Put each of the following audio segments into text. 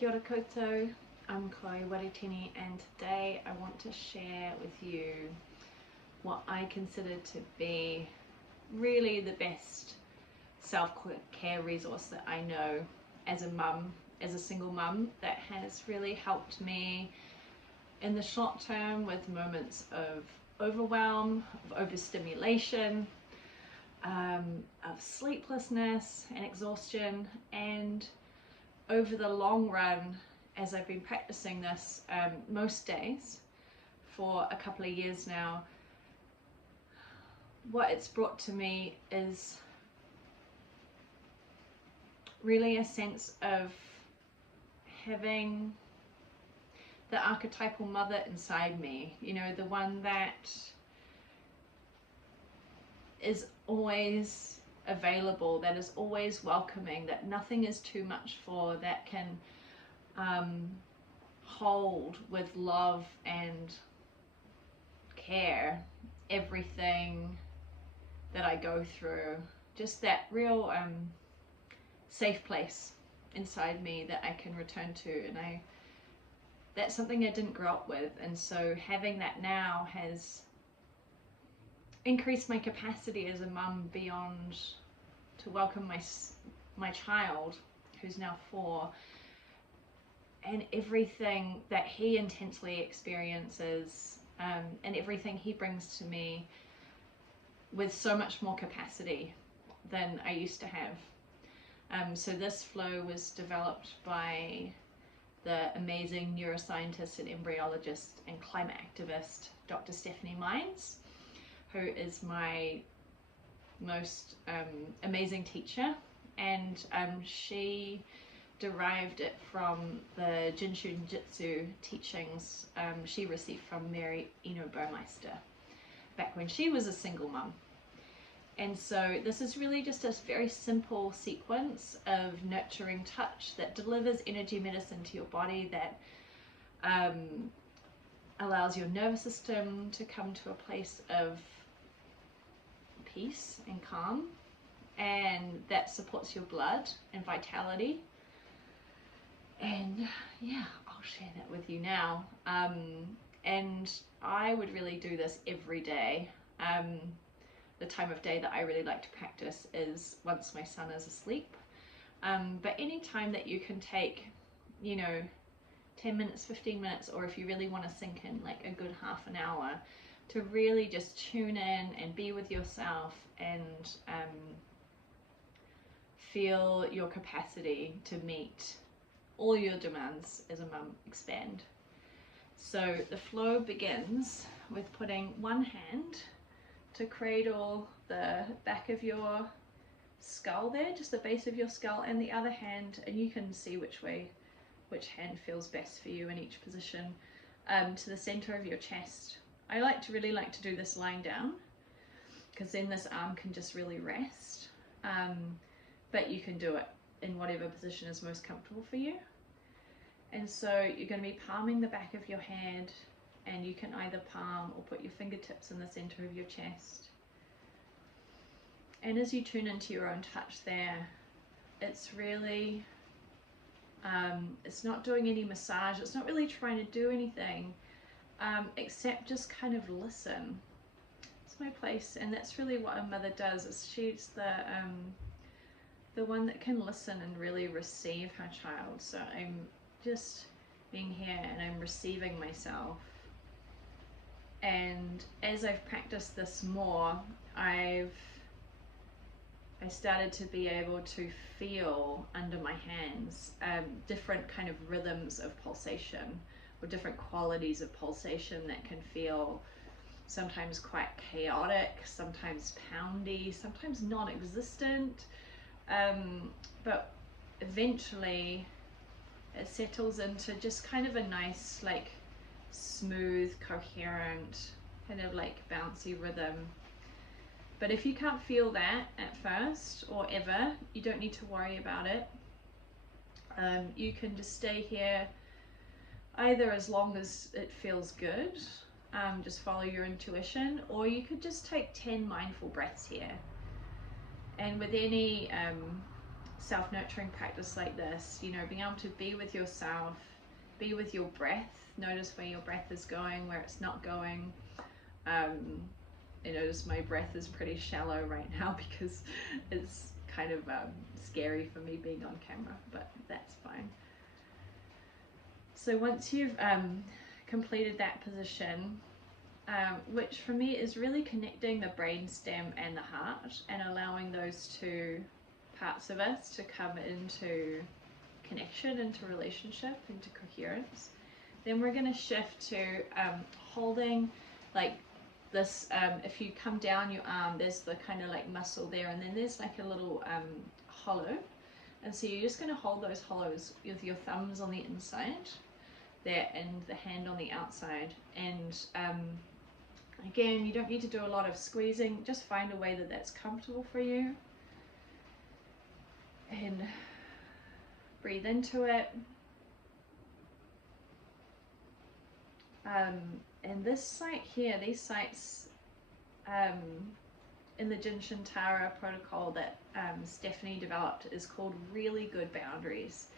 Kia ora koutou, I'm Chloe Waritini, and today I want to share with you what I consider to be really the best self-care resource that I know as a mum, as a single mum, that has really helped me in the short term with moments of overwhelm, of overstimulation, of sleeplessness and exhaustion, and over the long run, as I've been practicing this most days for a couple of years now, what it's brought to me is really a sense of having the archetypal mother inside me, you know, the one that is always available, that is always welcoming, that nothing is too much for, that can hold with love and care everything that I go through. Just that real safe place inside me that I can return to, and that's something I didn't grow up with, and so having that now has increased my capacity as a mum beyond to welcome my child, who's now 4, and everything that he intensely experiences, and everything he brings to me with so much more capacity than I used to have. So this flow was developed by the amazing neuroscientist and embryologist and climate activist, Dr. Stephanie Mines, who is my most amazing teacher, and she derived it from the Jinshu Jitsu teachings she received from Mary Eno Burmeister back when she was a single mum. And so this is really just a very simple sequence of nurturing touch that delivers energy medicine to your body, that allows your nervous system to come to a place of peace and calm, and that supports your blood and vitality. And yeah, I'll share that with you now. And I would really do this every day. The time of day that I really like to practice is once my son is asleep. But any time that you can take, 10 minutes, 15 minutes, or if you really want to sink in like a good half an hour, to really just tune in and be with yourself and feel your capacity to meet all your demands as a mum expand. So the flow begins with putting one hand to cradle the back of your skull there, just the base of your skull, and the other hand, and you can see which hand feels best for you in each position, to the center of your chest. I really like to do this lying down, because then this arm can just really rest, but you can do it in whatever position is most comfortable for you. And so you're going to be palming the back of your hand, and you can either palm or put your fingertips in the center of your chest. And as you tune into your own touch there, it's really, it's not doing any massage, it's not really trying to do anything, except just kind of listen. It's my place, and that's really what a mother does, is she's the one that can listen and really receive her child. So I'm just being here and I'm receiving myself. And as I've practiced this more, I started to be able to feel under my hands different kind of rhythms of pulsation, or different qualities of pulsation that can feel sometimes quite chaotic, sometimes poundy, sometimes non-existent, but eventually it settles into just kind of a nice, like, smooth, coherent, kind of like bouncy rhythm. But if you can't feel that at first or ever, you don't need to worry about it. You can just stay here either as long as it feels good, just follow your intuition, or you could just take 10 mindful breaths here. And with any self-nurturing practice like this, you know, being able to be with yourself, be with your breath, notice where your breath is going, where it's not going. I notice my breath is pretty shallow right now because it's kind of scary for me being on camera, but that's fine. So once you've completed that position, which for me is really connecting the brainstem and the heart and allowing those two parts of us to come into connection, into relationship, into coherence, then we're going to shift to holding like this. If you come down your arm, there's the kind of like muscle there, and then there's like a little hollow, and so you're just going to hold those hollows with your thumbs on the inside there and the hand on the outside. And again, you don't need to do a lot of squeezing, just find a way that that's comfortable for you, and breathe into it. And this site here, these sites in the Jinshin Tara protocol that Stephanie developed is called really good boundaries.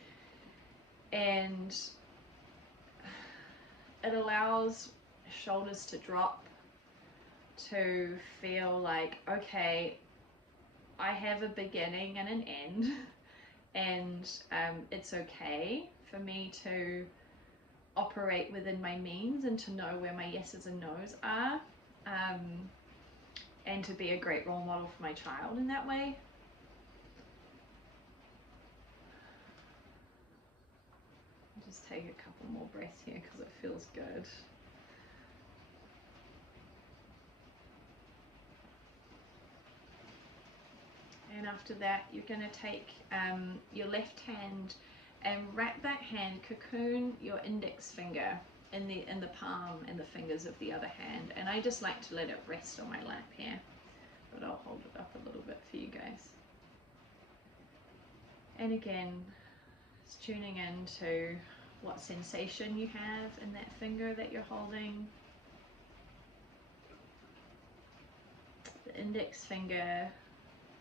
And it allows shoulders to drop, to feel like, okay, I have a beginning and an end, and it's okay for me to operate within my means and to know where my yeses and nos are, and to be a great role model for my child in that way. I'll just take a couple more breaths here because it feels good. And after that, you're going to take your left hand and wrap that hand, cocoon your index finger in the palm and the fingers of the other hand. And I just like to let it rest on my lap here, but I'll hold it up a little bit for you guys. And again, just tuning into what sensation you have in that finger that you're holding. The index finger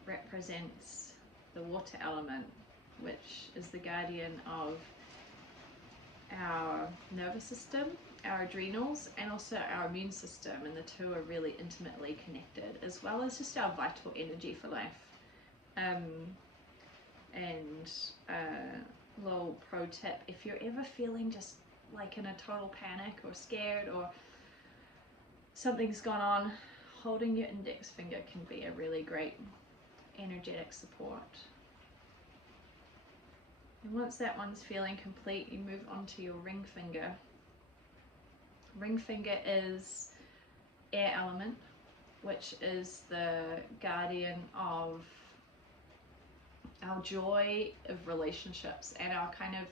represents the water element, which is the guardian of our nervous system, our adrenals, and also our immune system, and the two are really intimately connected, as well as just our vital energy for life. Little pro tip, if you're ever feeling just like in a total panic or scared or something's gone on, holding your index finger can be a really great energetic support. And once that one's feeling complete, you move on to your ring finger. Ring finger is air element, which is the guardian of our joy of relationships and our kind of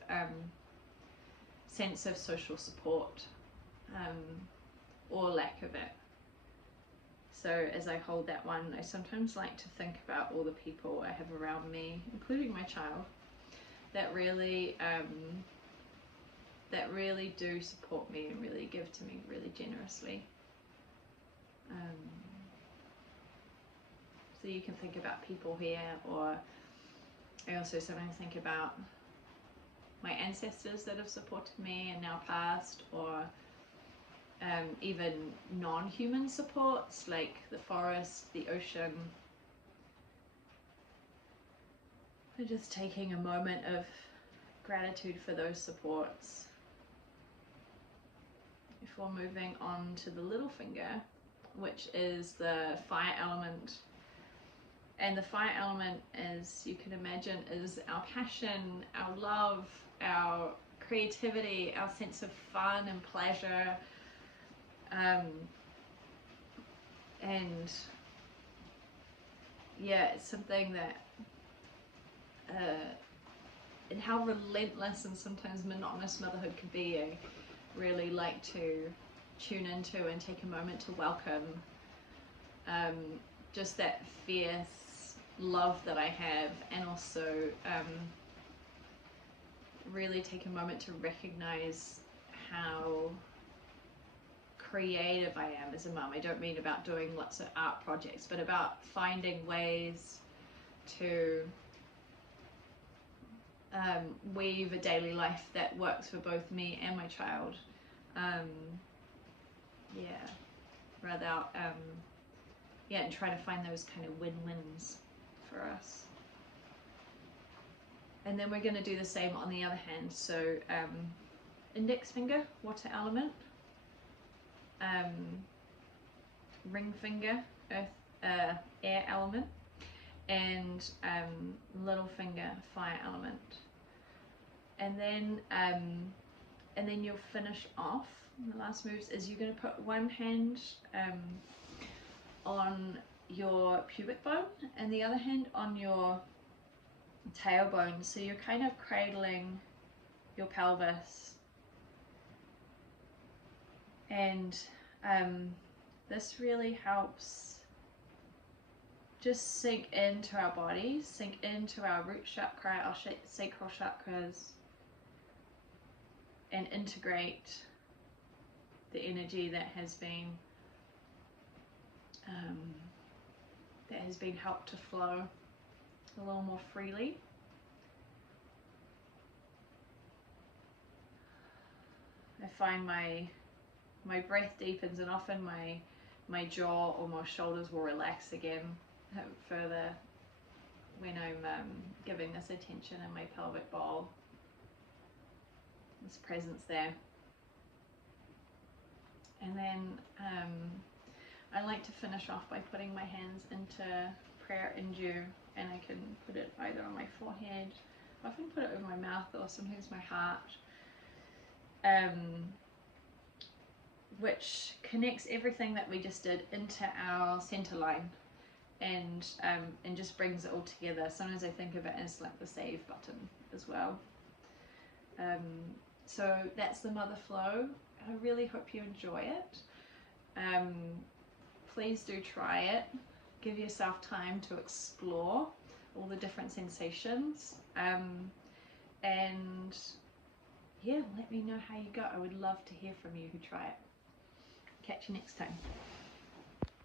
sense of social support, or lack of it. So as I hold that one, I sometimes like to think about all the people I have around me, including my child, that really do support me and really give to me really generously. So you can think about people here, or I also sometimes think about my ancestors that have supported me and now passed, or even non-human supports like the forest, the ocean. So just taking a moment of gratitude for those supports before moving on to the little finger, which is the fire element. And the fire element, as you can imagine, is our passion, our love, our creativity, our sense of fun and pleasure. And yeah, it's something that and how relentless and sometimes monotonous motherhood can be, I really like to tune into and take a moment to welcome just that fierce love that I have, and also really take a moment to recognize how creative I am as a mum. I don't mean about doing lots of art projects, but about finding ways to weave a daily life that works for both me and my child. And try to find those kind of win-wins for us. And then we're going to do the same on the other hand. So index finger, water element, ring finger, earth, air element, and little finger, fire element. And then you'll finish off. The last moves is you're going to put one hand on your pubic bone and the other hand on your tailbone. So you're kind of cradling your pelvis. And this really helps just sink into our bodies, sink into our root chakra, our sacral chakras, and integrate the energy that has been helped to flow a little more freely. I find my breath deepens, and often my jaw or my shoulders will relax again further when I'm giving this attention in my pelvic bowl, this presence there. And then I like to finish off by putting my hands into prayer in dew, and I can put it either on my forehead, I often put it over my mouth, or sometimes my heart, which connects everything that we just did into our center line, and just brings it all together. Sometimes I think of it as like the save button as well. So that's the mother flow. I really hope you enjoy it. Please do try it. Give yourself time to explore all the different sensations. And yeah, let me know how you go. I would love to hear from you who try it. Catch you next time.